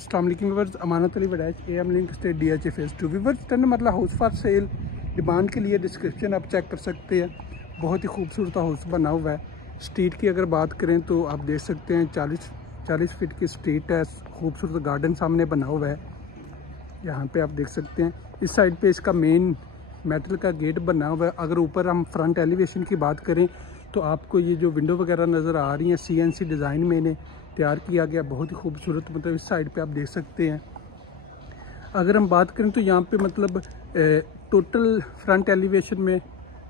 अस्सलाम वालेकुम viewers, Amanat Ali Wadaich AM link state DHA phase 2 viewers 10 marla house for sale demand के लिए डिस्क्रिप्शन आप चेक कर सकते हैं। बहुत ही खूबसूरत हाउस बना हुआ है। स्ट्रीट की अगर बात करें तो आप देख सकते हैं 40 फीट की स्ट्रीट है। खूबसूरत गार्डन सामने बना हुआ है। यहाँ पे आप देख सकते हैं इस साइड पे इसका मेन मेटल का गेट बना हुआ है। अगर ऊपर हम फ्रंट एलिवेशन की बात करें तो आपको ये जो विंडो वगैरह नज़र आ रही हैं CNC डिज़ाइन में इन्हें तैयार किया गया, बहुत ही खूबसूरत। मतलब इस साइड पे आप देख सकते हैं। अगर हम बात करें तो यहाँ पे मतलब टोटल फ्रंट एलिवेशन में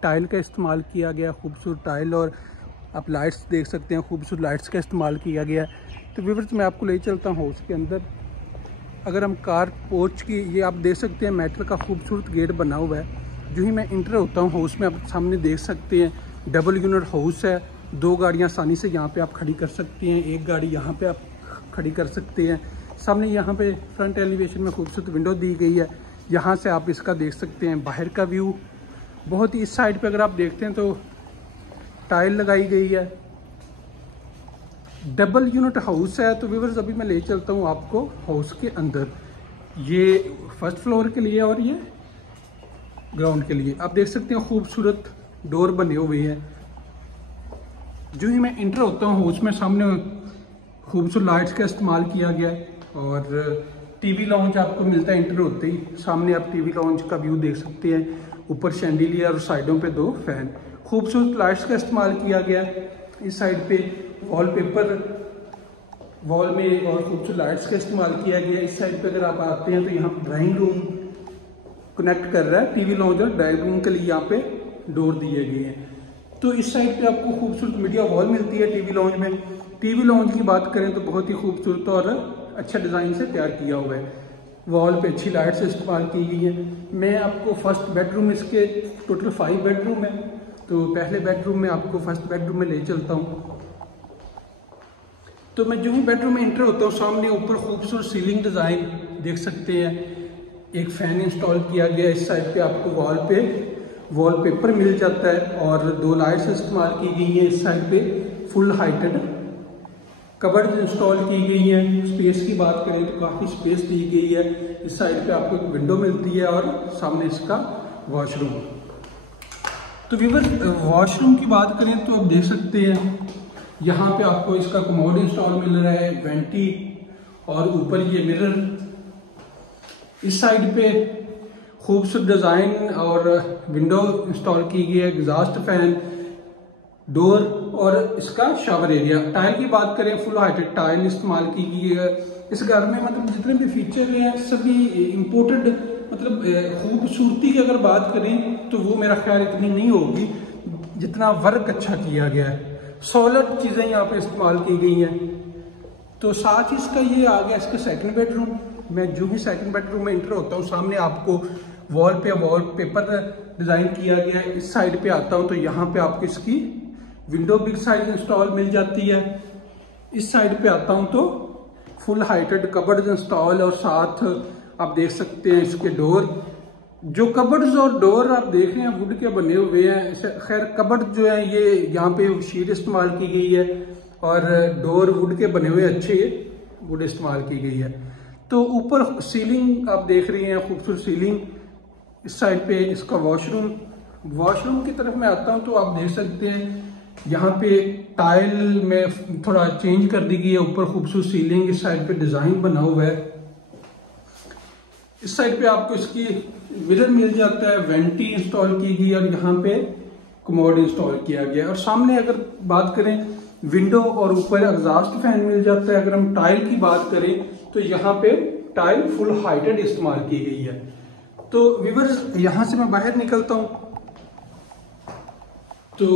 टाइल का इस्तेमाल किया गया, खूबसूरत टाइल, और आप लाइट्स देख सकते हैं, खूबसूरत लाइट्स का इस्तेमाल किया गया है। तो व्यूअर्स मैं आपको ले चलता हूँ हाउस के अंदर। अगर हम कार पोर्च की, ये आप देख सकते हैं मेटल का खूबसूरत गेट बना हुआ है। जो ही मैं इंटर होता हूँ हाउस में, आप सामने देख सकते हैं डबल यूनिट हाउस है। 2 गाड़ियाँ आसानी से यहाँ पे आप खड़ी कर सकती हैं, 1 गाड़ी यहाँ पे आप खड़ी कर सकते हैं। सामने यहाँ पे फ्रंट एलिवेशन में खूबसूरत विंडो दी गई है, यहाँ से आप इसका देख सकते हैं बाहर का व्यू। बहुत ही इस साइड पे अगर आप देखते हैं तो टाइल लगाई गई है, डबल यूनिट हाउस है। तो व्यूअर्स अभी मैं ले चलता हूँ आपको हाउस के अंदर। ये फर्स्ट फ्लोर के लिए और ये ग्राउंड के लिए। आप देख सकते हैं खूबसूरत डोर बने हुए हैं। जो ही मैं इंटर होता हूँ उसमें सामने खूबसूरत लाइट्स का इस्तेमाल किया गया है, और टीवी लॉन्च आपको मिलता है इंटर होते ही। सामने आप टीवी लॉन्च का व्यू देख सकते हैं। ऊपर शैंडिलियर और साइडों पे 2 फैन, खूबसूरत लाइट्स का इस्तेमाल किया गया है। इस साइड पे वॉलपेपर वॉल में और खूबसूरत लाइट्स का इस्तेमाल किया गया है। इस साइड पे अगर आप आते हैं तो यहाँ ड्राइंग रूम कनेक्ट कर रहा है। टीवी लॉन्च और ड्राइंग रूम के लिए यहाँ पे डोर दिए गए हैं। तो इस साइड पे आपको खूबसूरत मीडिया वॉल मिलती है टीवी लॉन्च में। टीवी लॉन्च की बात करें तो बहुत ही खूबसूरत और अच्छा डिज़ाइन से तैयार किया हुआ है। वॉल पे अच्छी लाइट से इस्तेमाल की गई है। मैं आपको फर्स्ट बेडरूम, इसके टोटल 5 बेडरूम है, तो पहले बेडरूम में आपको फर्स्ट बेडरूम में ले चलता हूँ। तो मैं जो ही बेडरूम में इंटर होता हूँ, सामने ऊपर खूबसूरत सीलिंग डिज़ाइन देख सकते हैं। एक फ़ैन इंस्टॉल किया गया। इस साइड पे आपको वॉलपेपर मिल जाता है, और 2 लाइट्स इस्तेमाल की गई हैं। इस साइड पे फुल हाइटेड कबर्ड इंस्टॉल की गई हैं। स्पेस की बात करें तो काफ़ी स्पेस दी गई है। इस साइड पे आपको एक विंडो मिलती है, और सामने इसका वॉशरूम। तो व्यूअर्स वॉशरूम की बात करें तो आप देख सकते हैं यहाँ पे आपको इसका कमोड इंस्टॉल मिल रहा है, वेंटी, और ऊपर ये मिरर। इस साइड पे खूबसूरत डिज़ाइन और विंडो इंस्टॉल की गई है, एग्जॉस्ट फैन, डोर, और इसका शावर एरिया। टाइल की बात करें फुल हाइटेड टाइल इस्तेमाल की गई है। इस घर में मतलब जितने भी फीचर हैं सभी इम्पोर्टेड। मतलब खूबसूरती की अगर बात करें तो वो मेरा ख्याल इतनी नहीं होगी जितना वर्क अच्छा किया गया है। सॉलिड चीज़ें यहाँ पे इस्तेमाल की गई हैं। तो साथ ही इसका ये आ गया इसका सेकंड बेडरूम। मैं जो भी सेकंड बेडरूम में इंटर होता हूँ, सामने आपको वॉलपेपर डिज़ाइन किया गया है। इस साइड पे आता हूँ तो यहाँ पे आपको इसकी विंडो बिग साइज इंस्टॉल मिल जाती है। इस साइड पे आता हूँ तो फुल हाइटेड कबर्ड्स इंस्टॉल, और साथ आप देख सकते हैं इसके डोर। जो कबर्ड्स और डोर आप देख रहे हैं वुड के बने हुए हैं। खैर कबर्ड जो है ये यहाँ पे शीट इस्तेमाल की गई है, और डोर वुड के बने हुए अच्छे वुड इस्तेमाल की गई है। तो ऊपर सीलिंग आप देख रही हैं, खूबसूरत सीलिंग। इस साइड पे इसका वॉशरूम की तरफ मैं आता हूं तो आप देख सकते हैं यहाँ पे टाइल में थोड़ा चेंज कर दी गई है। ऊपर खूबसूरत सीलिंग, इस साइड पे डिजाइन बना हुआ है। इस साइड पे आपको इसकी मिरर मिल जाता है, वेंटी इंस्टॉल की गई, और यहाँ पे कमोड इंस्टॉल किया गया। और सामने अगर बात करें विंडो और ऊपर एग्जॉस्ट फैन मिल जाता है। अगर हम टाइल की बात करें तो यहाँ पे टाइल फुल हाइटेड इस्तेमाल की गई है। तो व्यूअर्स यहाँ से मैं बाहर निकलता हूँ तो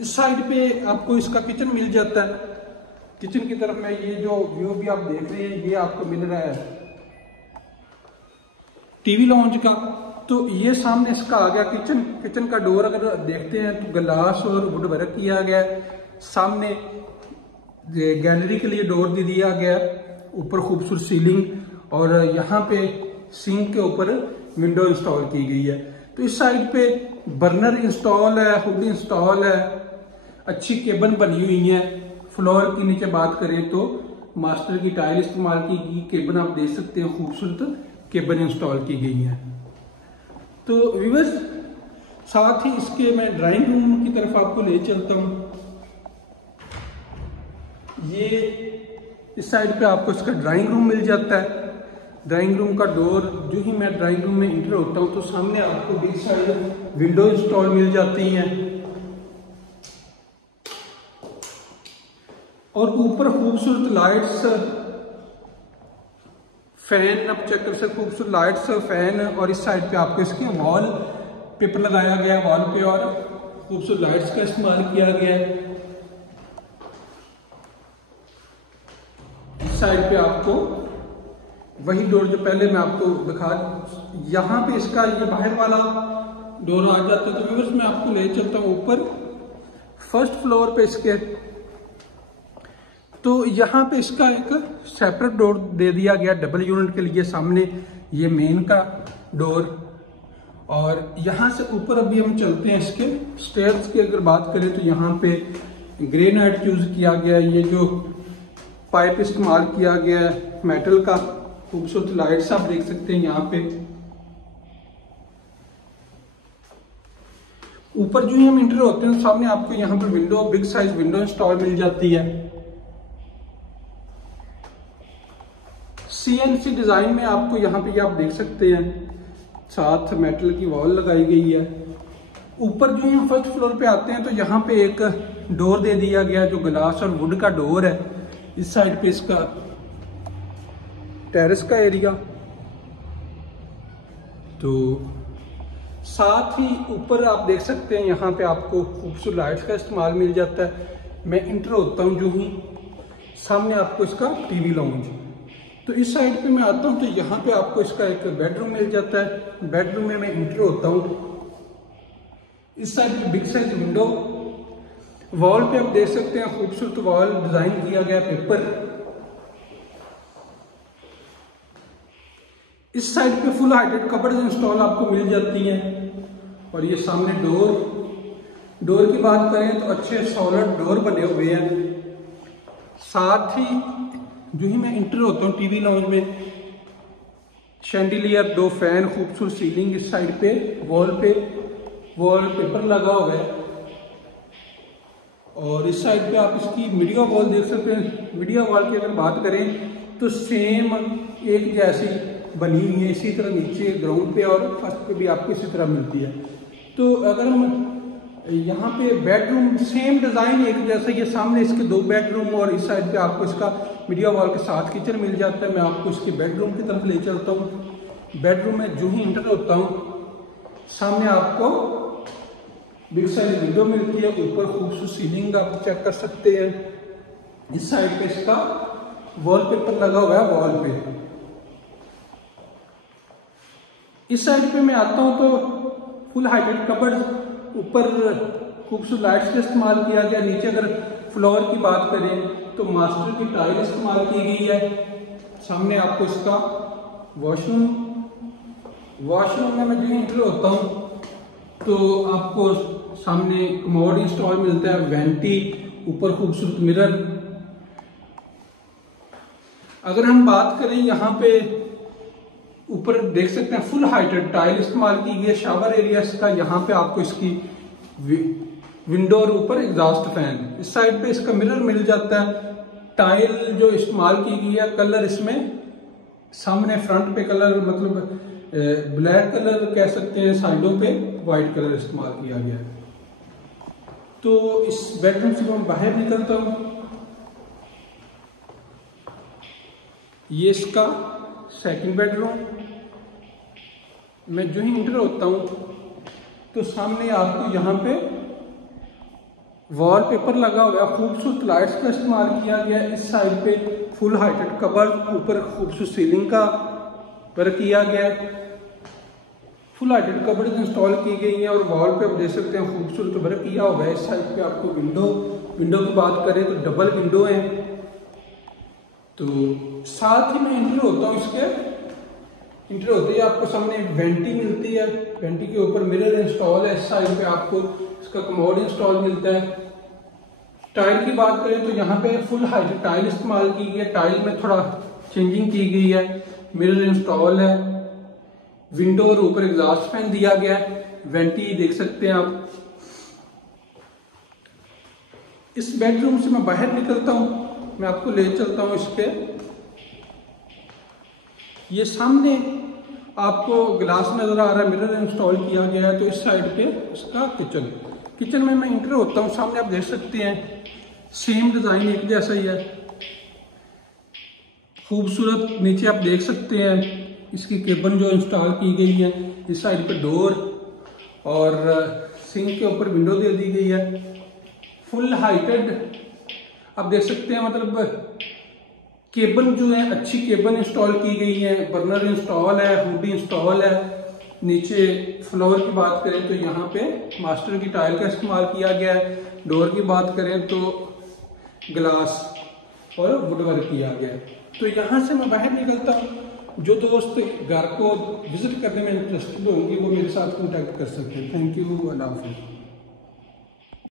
इस साइड पे आपको इसका किचन मिल जाता है। किचन की तरफ में ये जो व्यू भी आप देख रहे हैं ये आपको मिल रहा है टीवी लॉन्च का। तो ये सामने इसका आ गया किचन का डोर। अगर देखते हैं तो ग्लास और वुड वर्क किया गया है। सामने गैलरी के लिए डोर दे दिया गया। ऊपर खूबसूरत सीलिंग, और यहाँ पे सिंक के ऊपर विंडो इंस्टॉल की गई है। तो इस साइड पे बर्नर इंस्टॉल है, हुड इंस्टॉल है, अच्छी केबन बनी हुई है। फ्लोर की नीचे बात करें तो मास्टर की टाइल इस्तेमाल की गई, केबिन आप देख सकते हैं खूबसूरत केबिन इंस्टॉल की गई है। तो व्यूअर्स साथ ही इसके मैं ड्राइंग रूम की तरफ आपको ले चलता हूँ। ये इस साइड पे आपको इसका ड्राइंग रूम मिल जाता है। ड्राइंग रूम का डोर, जो ही मैं ड्राइंग रूम में इंटर होता हूँ तो सामने आपको बिग साइज विंडो इंस्टॉल मिल जाती हैं और ऊपर खूबसूरत लाइट्स, फैन आप चेक कर सकते, खूबसूरत लाइट्स, फैन, और इस साइड पे आपको इसके वॉल पेपर लगाया गया, वॉल पे और खूबसूरत लाइट्स का इस्तेमाल किया गया है। इस साइड पे आपको वही डोर जो पहले मैं आपको दिखा, यहाँ पे इसका ये बाहर वाला डोर आ जाता है। तो व्यूअर्स मैं आपको ले चलता हूँ ऊपर फर्स्ट फ्लोर पे इसके। तो यहाँ पे इसका एक सेपरेट डोर दे दिया गया डबल यूनिट के लिए, सामने ये मेन का डोर। और यहाँ से ऊपर अभी हम चलते हैं इसके स्टेयर्स की अगर बात करें तो यहाँ पे ग्रेनाइट यूज किया गया है। ये जो पाइप इस्तेमाल किया गया है मेटल का, खूबसूरत लाइट्स आप देख सकते हैं यहाँ पे। ऊपर जो ही हम इंटर होते हैं सामने आपको यहाँ पे window, big size window install मिल जाती है। CNC डिजाइन में आपको यहाँ पे आप देख सकते हैं, साथ मेटल की वॉल लगाई गई है। ऊपर जो हम फर्स्ट फ्लोर पे आते हैं तो यहाँ पे एक डोर दे दिया गया जो ग्लास और वुड का डोर है। इस साइड पे इसका टेरेस का एरिया। तो साथ ही ऊपर आप देख सकते हैं यहाँ पे आपको खूबसूरत लाइट्स का इस्तेमाल मिल जाता है। मैं इंटर होता हूँ जो ही सामने आपको इसका टीवी लाउंज। तो इस साइड पे मैं आता हूँ तो यहाँ पे आपको इसका एक बेडरूम मिल जाता है। बेडरूम में मैं इंटर होता हूँ। इस साइड पे बिग साइज विंडो, वॉल पे आप देख सकते हैं खूबसूरत वॉल डिजाइन किया गया पेपर। इस साइड पे फुल हाइटेड कबर्ड इंस्टॉल आपको मिल जाती हैं। और ये सामने डोर की बात करें तो अच्छे सॉलिड डोर बने हुए हैं। साथ ही जो ही मैं इंटर होता हूँ टीवी लाउंज में, शैंडिलियर, 2 फैन, खूबसूरत सीलिंग। इस साइड पे वॉल पेपर लगा हुआ है। और इस साइड पे आप इसकी मीडिया वॉल देख सकते हैं। मीडिया वॉल की अगर बात करें तो सेम एक जैसी बनी हुई है, इसी तरह नीचे ग्राउंड पे और फर्स्ट पे भी आपको इसी तरह मिलती है। तो अगर हम यहाँ पे बेडरूम सेम डिजाइन एक जैसा, ये सामने इसके 2 बेडरूम और इस साइड पे आपको इसका मीडिया वॉल के साथ किचन मिल जाता है। मैं आपको इसके बेडरूम की तरफ ले चलता हूँ। बेडरूम में जो ही इंटर होता हूँ सामने आपको बिग साइज विंडो मिलती है। ऊपर खूबसूरत सीलिंग आप चेक कर सकते हैं। इस साइड पे इसका वॉलपेपर लगा हुआ है वॉल पे। इस साइड पे मैं आता हूँ तो फुल हाइटेड कबर्ड, ऊपर खूबसूरत लाइट्स का इस्तेमाल किया गया। नीचे अगर फ्लोर की बात करें तो मास्टर की टाइल इस्तेमाल की गई है। सामने आपको इसका वॉशरूम में मैं जो इंटर होता हूँ तो आपको सामने कमोड इंस्टॉल मिलता है, वेंटी, ऊपर खूबसूरत मिरर। अगर हम बात करें यहाँ पे ऊपर देख सकते हैं फुल हाइटेड टाइल इस्तेमाल की गई है। शावर एरिया इसका, यहाँ पे आपको इसकी विंडो और ऊपर एग्जॉस्ट फैन। इस साइड पे इसका मिरर मिल जाता है। टाइल जो इस्तेमाल की गई है, कलर इसमें सामने फ्रंट पे कलर मतलब ब्लैक कलर कह सकते हैं, साइडों पे वाइट कलर इस्तेमाल किया गया है। तो इस बेडरूम से मैं बाहर निकलता हूँ। ये इसका सेकंड बेडरूम। मैं जो ही इंटर होता हूँ तो सामने आपको यहाँ पे वॉलपेपर लगा हुआ है, खूबसूरत लाइट्स का इस्तेमाल किया गया है। इस साइड पे फुल हाइटेड कबर्ड, ऊपर खूबसूरत सीलिंग का वर्क किया गया है। फुल हाइटेड कबर्ड इंस्टॉल की गई है और वॉल पे आप देख सकते हैं खूबसूरत वर्क किया हुआ है। इस साइड पे आपको विंडो की बात करें तो डबल विंडो है। तो साथ ही मैं इंटर होता हूँ, इसके इंटर होते ही आपको सामने वेंटी मिलती है। वेंटी के ऊपर मिरर इंस्टॉल है। इस साइड पे आपको इसका कमोड इंस्टॉल मिलता है। टाइल की बात करें तो यहाँ पे फुल हाइट टाइल इस्तेमाल की गई है। टाइल में थोड़ा चेंजिंग की गई है, मिरर इंस्टॉल है, विंडो और ऊपर एग्जॉस्ट फैन दिया गया है, वेंटी देख सकते हैं आप। इस बेडरूम से मैं बाहर निकलता हूँ, मैं आपको ले चलता हूँ इसके। ये सामने आपको ग्लास नजर आ रहा है, मिरर इंस्टॉल किया गया है। तो इस साइड पे इसका किचन में मैं इंटर होता हूँ, सामने आप देख सकते हैं सेम डिजाइन एक जैसा ही है, खूबसूरत। नीचे आप देख सकते हैं इसकी केबन जो इंस्टॉल की गई है। इस साइड पे डोर और सिंक के ऊपर विंडो दे दी गई है, फुल हाइटेड आप देख सकते हैं। मतलब केबल जो है अच्छी केबल इंस्टॉल की गई है, बर्नर इंस्टॉल है, हुड इंस्टॉल है। नीचे फ्लोर की बात करें तो यहाँ पे मास्टर की टाइल का इस्तेमाल किया गया है। डोर की बात करें तो ग्लास और वुड वर्क किया गया है। तो यहाँ से मैं बाहर निकलता हूँ। जो दोस्त घर को विजिट करने में इंटरेस्टेड होंगे वो मेरे साथ कॉन्टैक्ट कर सकते हैं। थैंक यू, अल्लाह हाफिज़।